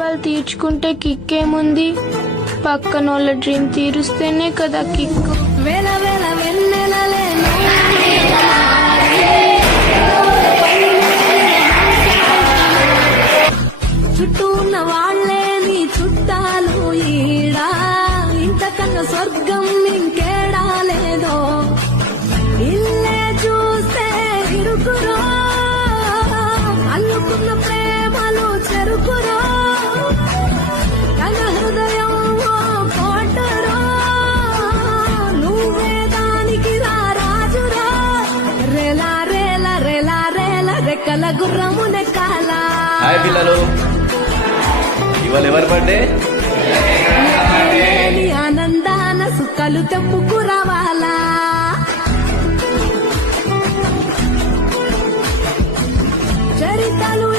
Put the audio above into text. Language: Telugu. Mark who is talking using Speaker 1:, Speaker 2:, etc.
Speaker 1: వాళ్ళు తీర్చుకుంటే కిక్ ఏముంది పక్కన వాళ్ళ డ్రీమ్ తీరుస్తేనే కదా కిక్.
Speaker 2: వేల వేల వెన్నెలలే చుట్టూ ఉన్న వాళ్ళే నీ చుట్టాలు ఈడా. ఇంతకన్నా స్వర్గం రెక్కల
Speaker 3: గుర్రమున కాల. ఇవాళ ఎవరు
Speaker 2: పడ్డే ఆనందాన సుఖలు తెప్పుకు రావాలా. చరితలు